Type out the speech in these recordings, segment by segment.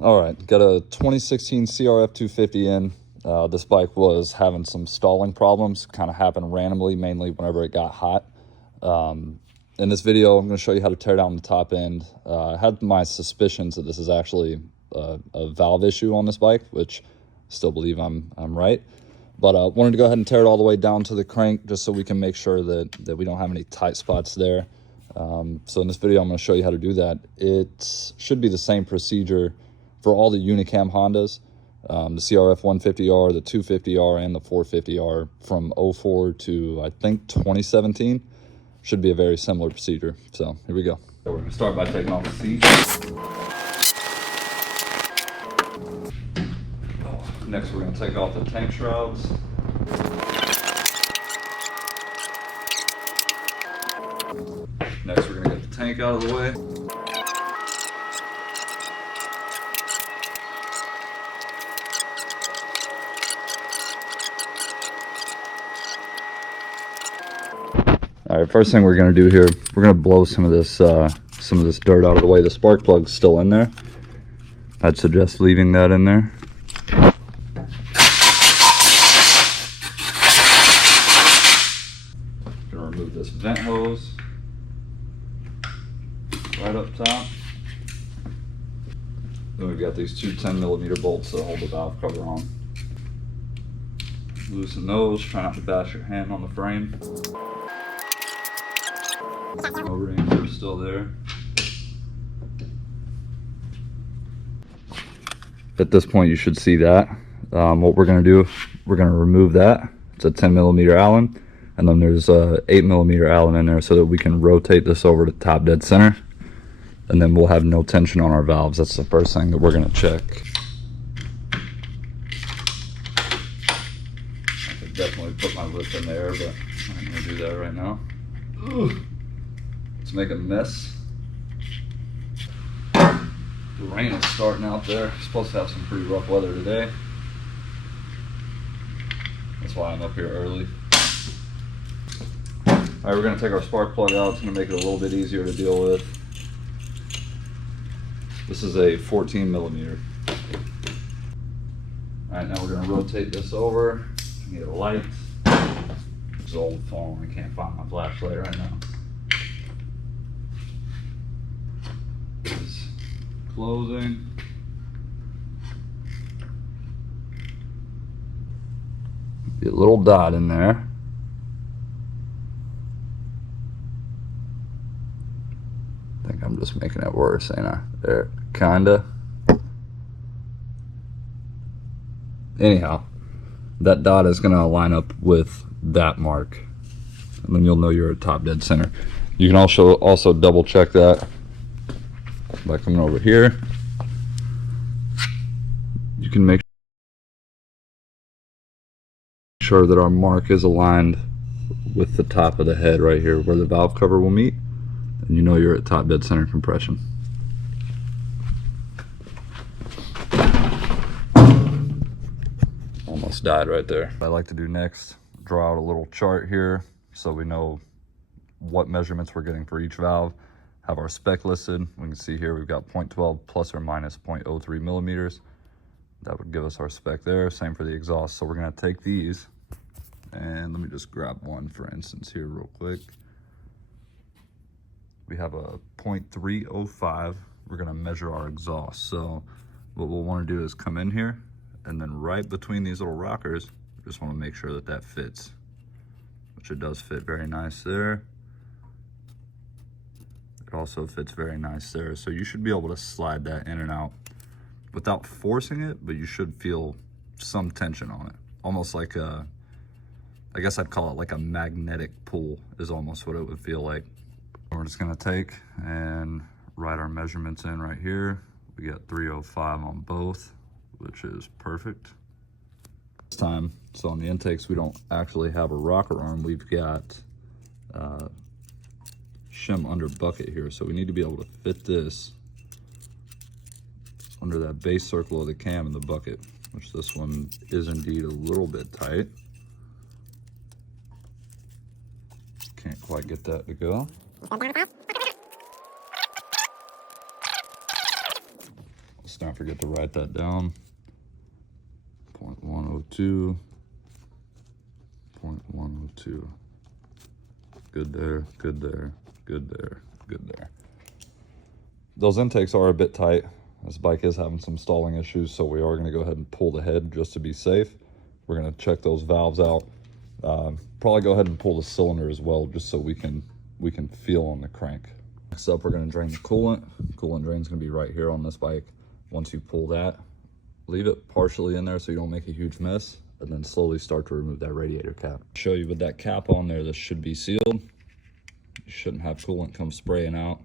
All right, got a 2016 CRF 250 in. This bike was having some stalling problems, kind of happened randomly, mainly whenever it got hot. In this video, I'm going to show you how to tear down the top end. I had my suspicions that this is actually a valve issue on this bike, which I still believe I'm right. But I wanted to go ahead and tear it all the way down to the crank just so we can make sure that we don't have any tight spots there. So in this video, I'm going to show you how to do that. It should be the same procedure for all the Unicam Hondas, the CRF 150R, the 250R, and the 450R from 04 to, I think, 2017. Should be a very similar procedure. So here we go. So we're going to start by taking off the seat. Next, we're going to take off the tank shrouds. Next, we're going to get the tank out of the way. All right, first thing we're going to do here, we're going to blow some of this dirt out of the way. The spark plug's still in there. I'd suggest leaving that in there. Going to remove this vent hose right up top. Then we've got these two 10mm bolts that hold the valve cover on. Loosen those, try not to bash your hand on the frame. O-rings are still there. At this point, you should see that. What we're going to do, we're going to remove that. It's a 10mm Allen, and then there's a 8mm Allen in there so that we can rotate this over to top dead center, and then we'll have no tension on our valves. That's the first thing that we're going to check. I could definitely put my lip in there, but I'm going to do that right now. Ugh. Let's make a mess. The rain is starting out there. It's supposed to have some pretty rough weather today. That's why I'm up here early. All right, we're gonna take our spark plug out. It's gonna make it a little bit easier to deal with. This is a 14mm. All right, now we're gonna rotate this over. Get a light. It's an old phone. I can't find my flashlight right now. Closing. Get a little dot in there. I think I'm just making it worse, ain't I? There, kinda. Anyhow, that dot is gonna line up with that mark, and then you'll know you're at top dead center. You can also double check that by coming over here. You can make sure that our mark is aligned with the top of the head right here where the valve cover will meet, and you know you're at top dead center compression. Almost died right there. What I like to do next, draw out a little chart here so we know what measurements we're getting for each valve. Have our spec listed. We can see here we've got 0.12 plus or minus 0.03 millimeters. That would give us our spec there. Same for the exhaust. So we're gonna take these, and let me just grab one for instance here real quick. We have a 0.305. We're gonna measure our exhaust. So what we'll wanna do is come in here, and then right between these little rockers, we just wanna make sure that that fits, which it does fit very nice there. It also fits very nice there. So you should be able to slide that in and out without forcing it, but you should feel some tension on it. Almost like a, I guess I'd call it like a magnetic pull is almost what it would feel like. We're just gonna take and write our measurements in right here. We got 305 on both, which is perfect. This time, so on the intakes, we don't actually have a rocker arm. We've got shim under bucket here, so we need to be able to fit this under that base circle of the cam in the bucket, which this one is indeed a little bit tight. Can't quite get that to go. Let's not forget to write that down. 0.102, 0.102. Good there, good there, good there, good there. Those intakes are a bit tight. This bike is having some stalling issues, so we are going to go ahead and pull the head just to be safe. We're going to check those valves out. Probably go ahead and pull the cylinder as well, just so we can feel on the crank. Next up, we're going to drain the coolant. Coolant drain is going to be right here on this bike. Once you pull that, leave it partially in there so you don't make a huge mess, and then slowly start to remove that radiator cap. Show you with that cap on there, this should be sealed. You shouldn't have coolant come spraying out.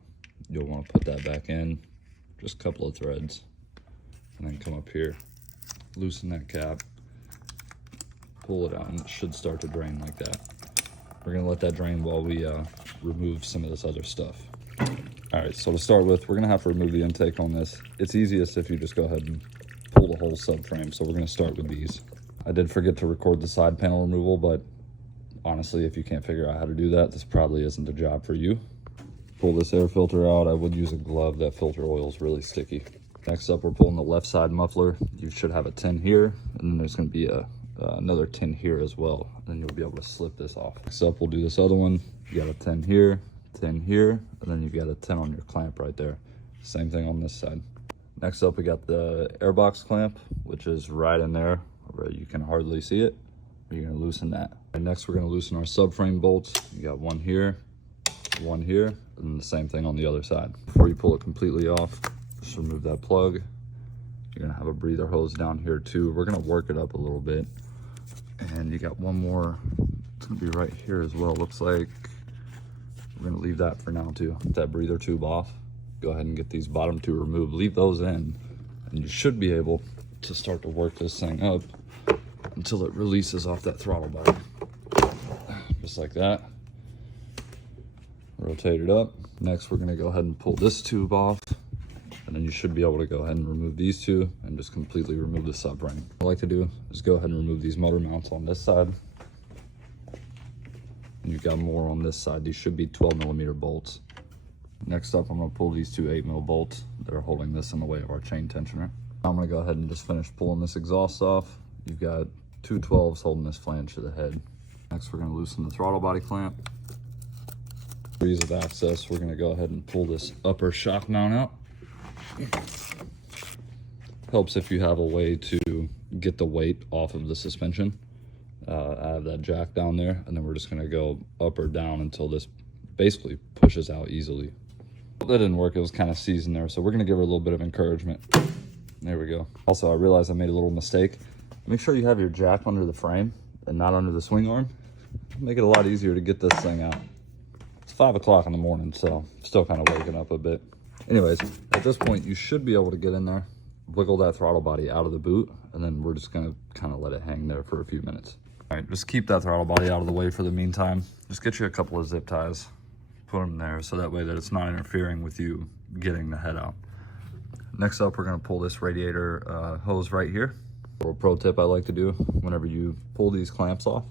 You'll want to put that back in, just a couple of threads, and then come up here, loosen that cap, pull it out, and it should start to drain like that. We're going to let that drain while we remove some of this other stuff. All right, so to start with, we're going to have to remove the intake on this. It's easiest if you just go ahead and pull the whole subframe, so we're going to start with these. I did forget to record the side panel removal, but honestly, if you can't figure out how to do that, this probably isn't the job for you. Pull this air filter out. I would use a glove. That filter oil is really sticky. Next up, we're pulling the left side muffler. You should have a tin here, and then there's going to be another tin here as well. Then you'll be able to slip this off. Next up, we'll do this other one. You got a tin here, and then you've got a tin on your clamp right there. Same thing on this side. Next up, we got the airbox clamp, which is right in there where you can hardly see it. You're going to loosen that. And next, we're going to loosen our subframe bolts. You got one here, and the same thing on the other side. Before you pull it completely off, just remove that plug. You're going to have a breather hose down here too. We're going to work it up a little bit. And you got one more. It's going to be right here as well, looks like. We're going to leave that for now too. Get that breather tube off. Go ahead and get these bottom two removed. Leave those in, and you should be able to start to work this thing up until it releases off that throttle body. Just like that. Rotate it up. Next, we're going to go ahead and pull this tube off, and then you should be able to go ahead and remove these two and just completely remove the subframe. What I like to do is go ahead and remove these motor mounts on this side. And you've got more on this side. These should be 12mm bolts. Next up, I'm going to pull these two 8mm bolts that are holding this in the way of our chain tensioner. I'm going to go ahead and just finish pulling this exhaust off. You've got two 12s holding this flange to the head. Next, we're going to loosen the throttle body clamp. For ease of access, we're going to go ahead and pull this upper shock mount out. Helps if you have a way to get the weight off of the suspension. I have that jack down there, and then we're just going to go up or down until this basically pushes out easily. That didn't work. It was kind of seizing there, so we're going to give her a little bit of encouragement. There we go. Also, I realized I made a little mistake. Make sure you have your jack under the frame and not under the swing arm. Make it a lot easier to get this thing out. It's 5 o'clock in the morning, so still kind of waking up a bit. Anyways, at this point, you should be able to get in there, wiggle that throttle body out of the boot, and then we're just going to kind of let it hang there for a few minutes. All right, just keep that throttle body out of the way for the meantime. Just get you a couple of zip ties, put them there so that way that it's not interfering with you getting the head out. Next up, we're going to pull this radiator hose right here. A little pro tip I like to do whenever you pull these clamps off,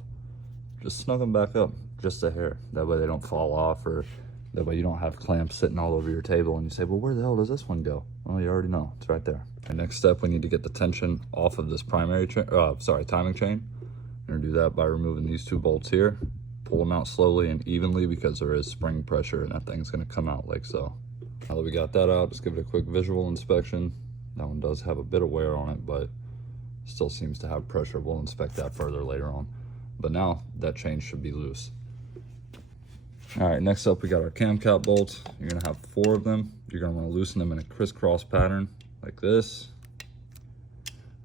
just snug them back up just a hair. That way they don't fall off, or that way you don't have clamps sitting all over your table and you say, well, where the hell does this one go? Well, you already know, it's right there. And next step, we need to get the tension off of this timing chain. We're gonna do that by removing these two bolts here. Pull them out slowly and evenly because there is spring pressure and that thing's gonna come out like so. Now that we got that out, just give it a quick visual inspection. That one does have a bit of wear on it, but still seems to have pressure. We'll inspect that further later on. But now that chain should be loose. All right, next up we got our cam cap bolts. You're gonna have 4 of them. You're gonna wanna loosen them in a crisscross pattern like this.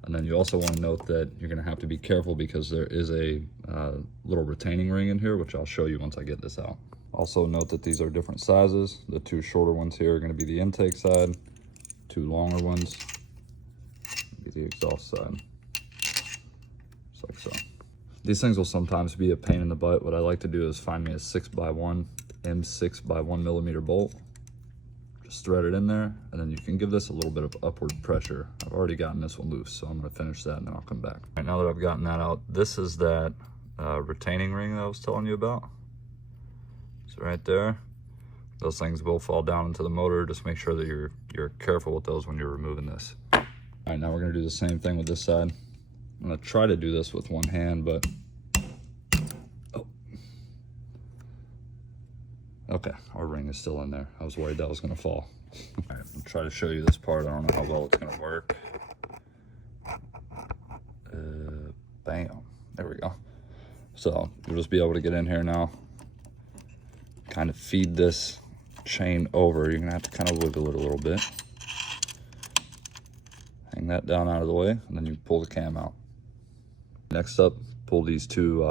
And then you also want to note that you're going to have to be careful because there is a little retaining ring in here, which I'll show you once I get this out. Also note that these are different sizes. The 2 shorter ones here are going to be the intake side. 2 longer ones be the exhaust side. Just like so. These things will sometimes be a pain in the butt. What I like to do is find me a 6x1 M6x1mm bolt. Just thread it in there, and then you can give this a little bit of upward pressure. I've already gotten this one loose, so I'm going to finish that and then I'll come back. All right, now that I've gotten that out, this is that retaining ring that I was telling you about. So right there, those things will fall down into the motor. Just make sure that you're careful with those when you're removing this. All right, now we're gonna do the same thing with this side. I'm gonna try to do this with one hand, but, oh. Okay, our ring is still in there. I was worried that was gonna fall. All right, I'll try to show you this part. I don't know how well it's gonna work. Bam, there we go. So you'll just be able to get in here now, kind of feed this chain over. You're gonna have to kind of wiggle it a little bit. Hang that down out of the way, and then you pull the cam out. Next up, pull these two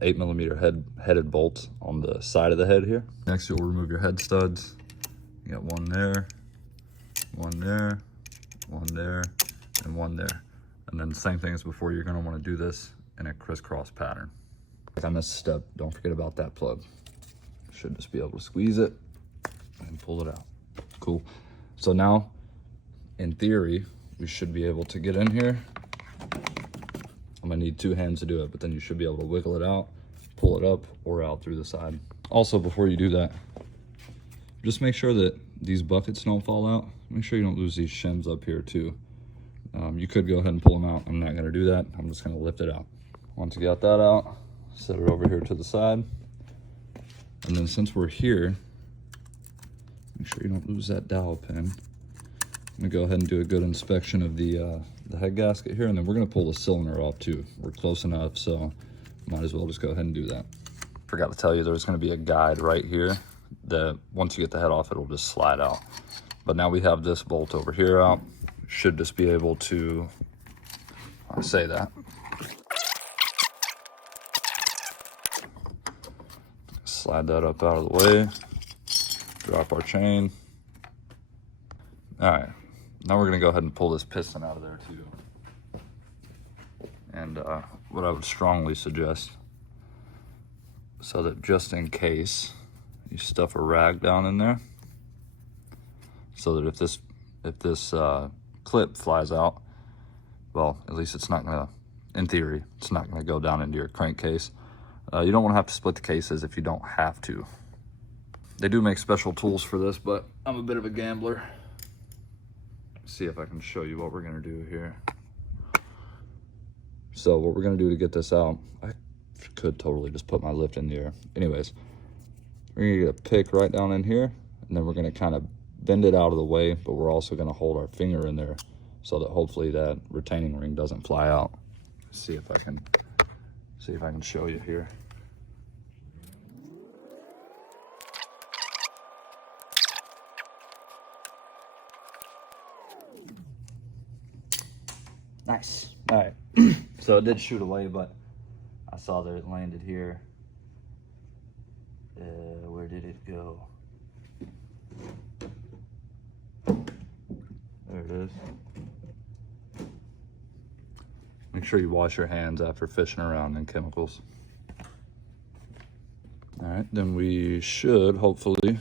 8mm headed bolts on the side of the head here. Next, you'll remove your head studs. You got one there, one there, one there, and one there. And then the same thing as before, you're gonna wanna do this in a crisscross pattern. Like on this step, don't forget about that plug. Should just be able to squeeze it and pull it out. Cool. So now, in theory, we should be able to get in here. I'm gonna need two hands to do it, but then you should be able to wiggle it out, pull it up or out through the side. Also, before you do that, just make sure that these buckets don't fall out. Make sure you don't lose these shims up here too. You could go ahead and pull them out. I'm not gonna do that. I'm just gonna lift it out. Once you got that out, set it over here to the side. And then since we're here, make sure you don't lose that dowel pin. I'm gonna go ahead and do a good inspection of the head gasket here, and then we're gonna pull the cylinder off too. We're close enough, so might as well just go ahead and do that. Forgot to tell you, there's gonna be a guide right here that once you get the head off, it'll just slide out. But now we have this bolt over here out. Should just be able to, I say that. Slide that up out of the way, drop our chain. All right, now we're gonna go ahead and pull this piston out of there too. And what I would strongly suggest, so that just in case, you stuff a rag down in there, so that if this clip flies out, well, at least it's not gonna, in theory, it's not gonna go down into your crankcase. You don't wanna have to split the cases if you don't have to. They do make special tools for this, but I'm a bit of a gambler. Let's see if I can show you what we're gonna do here. So what we're gonna do to get this out, I could totally just put my lift in the air. Anyways, we're gonna get a pick right down in here, and then we're gonna kind of bend it out of the way, but we're also gonna hold our finger in there so that hopefully that retaining ring doesn't fly out. Let's see if I can show you here. Nice. All right. So it did shoot away, but I saw that it landed here. Where did it go? There it is. Make sure you wash your hands after fishing around in chemicals. All right, then we should hopefully,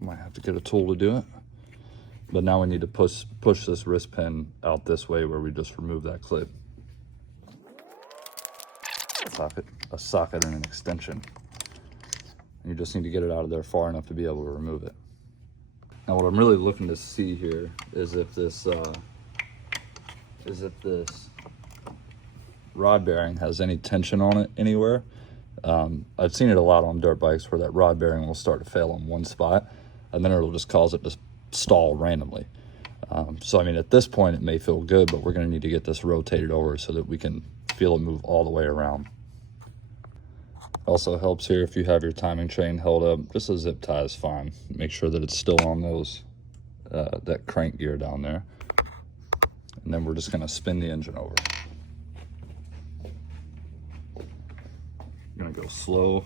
might have to get a tool to do it. But now we need to push this wrist pin out this way where we just remove that clip. A socket and an extension. You just need to get it out of there far enough to be able to remove it. Now what I'm really looking to see here is if this rod bearing has any tension on it anywhere. I've seen it a lot on dirt bikes where that rod bearing will start to fail in one spot, and then it'll just cause it to stall randomly. So I mean, at this point it may feel good, but we're going to need to get this rotated over so that we can feel it move all the way around. Also helps here if you have your timing chain held up, just a zip tie is fine. Make sure that it's still on those that crank gear down there, and then we're just going to spin the engine over. Going to go slow.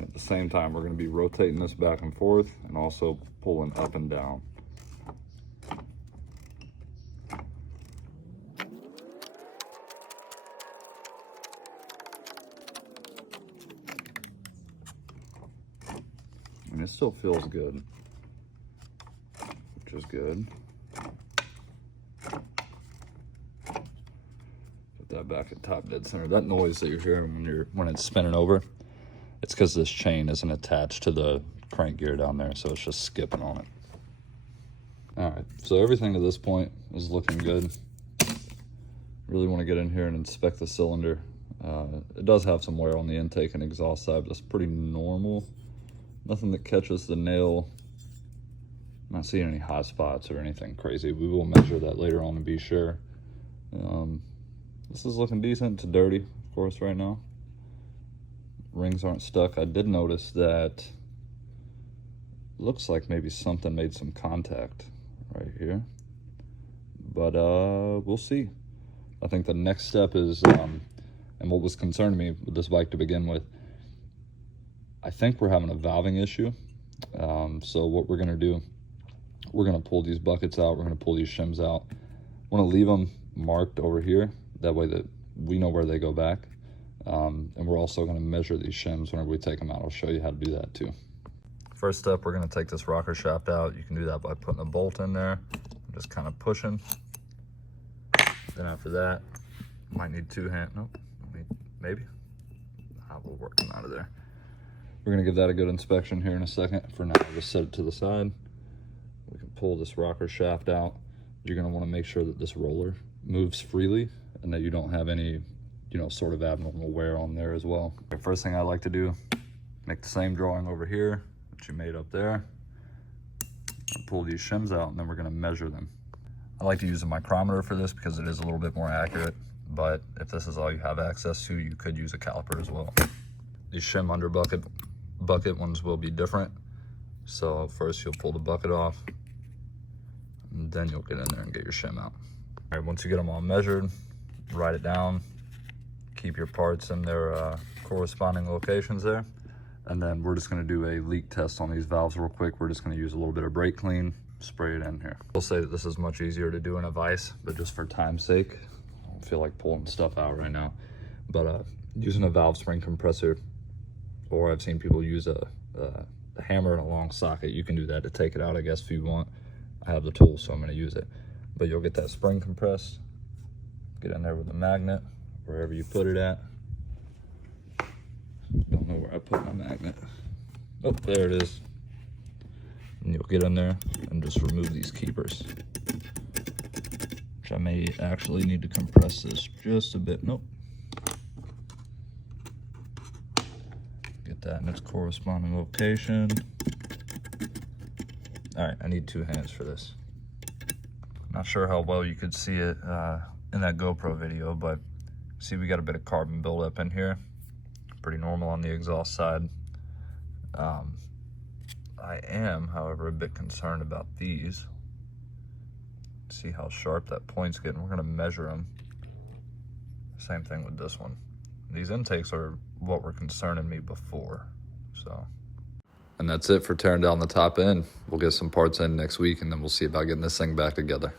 At the same time, we're going to be rotating this back and forth and also pulling up and down. And it still feels good, which is good. Put that back at top dead center. That noise that you're hearing when it's spinning over, it's because this chain isn't attached to the crank gear down there, so it's just skipping on it. All right, so everything to this point is looking good. Really want to get in here and inspect the cylinder. It does have some wear on the intake and exhaust side, but that's pretty normal. Nothing that catches the nail. I'm not seeing any hot spots or anything crazy. We will measure that later on to be sure. This is looking decent to dirty, of course, right now. Rings aren't stuck. I did notice that looks like maybe something made some contact right here, but we'll see. I think the next step is, and what was concerning me with this bike to begin with, I think we're having a valving issue. So what we're gonna do, we're gonna pull these buckets out, we're gonna pull these shims out. I wanna leave them marked over here, that way that we know where they go back. And we're also gonna measure these shims whenever we take them out. I'll show you how to do that too. First step, we're gonna take this rocker shaft out. You can do that by putting a bolt in there, just kind of pushing. Then after that, might need two hands, nope, maybe. We'll work them out of there. We're gonna give that a good inspection here in a second. For now, I'll just set it to the side. We can pull this rocker shaft out. You're gonna wanna make sure that this roller moves freely and that you don't have any, sort of abnormal wear on there as well. The first thing I like to do, make the same drawing over here that you made up there. Pull these shims out, and then we're gonna measure them. I like to use a micrometer for this because it is a little bit more accurate, but if this is all you have access to, you could use a caliper as well. These shim under bucket ones will be different. So first you'll pull the bucket off, and then you'll get in there and get your shim out. All right, once you get them all measured, write it down, keep your parts in their corresponding locations there. And then we're just gonna do a leak test on these valves real quick. We're just gonna use a little bit of brake clean, spray it in here. We'll say that this is much easier to do in a vise, but just for time's sake, I don't feel like pulling stuff out right now. But using a valve spring compressor, or I've seen people use a hammer and a long socket. You can do that to take it out, I guess, if you want. I have the tool, so I'm gonna use it. But you'll get that spring compressed, get in there with a magnet, wherever you put it at. Don't know where I put my magnet. Oh, there it is. And you'll get in there and just remove these keepers. Which I may actually need to compress this just a bit. Nope. Get that in its corresponding location. All right, I need two hands for this. Not sure how well you could see it in that GoPro video, but see we got a bit of carbon buildup in here. Pretty normal on the exhaust side. I am, however, a bit concerned about these. See how sharp that point's getting. We're gonna measure them. Same thing with this one. These intakes are what were concerning me before, so. And that's it for tearing down the top end. We'll get some parts in next week, and then we'll see about getting this thing back together.